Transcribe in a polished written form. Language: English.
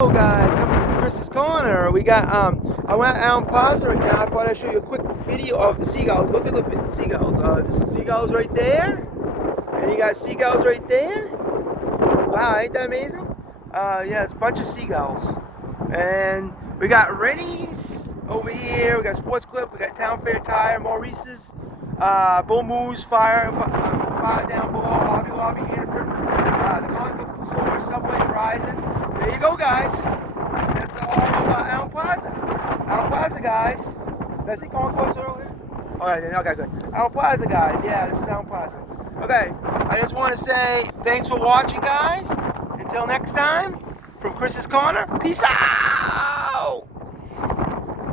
Hello guys, coming from Chris's Corner. We got I went out in Plaza right now. I thought I'd show you a quick video of the seagulls. Look at the seagulls. There's seagulls right there. And you got seagulls right there. Wow, ain't that amazing? Yeah, it's a bunch of seagulls. And we got Rennie's over here. We got Sports Clip. We got Town Fair Tire, Maurice's, Bull Moose, Fire down below, Hobby Lobby, Hanford, the comic book store, Subway, Verizon. There you go, guys. That's all of Allen Plaza. Allen Plaza, guys. Did I say concourse earlier? All right, then. Okay, good. Allen Plaza, guys. Yeah, this is Allen Plaza. Okay, I just want to say thanks for watching, guys. Until next time, from Chris's Corner, peace out!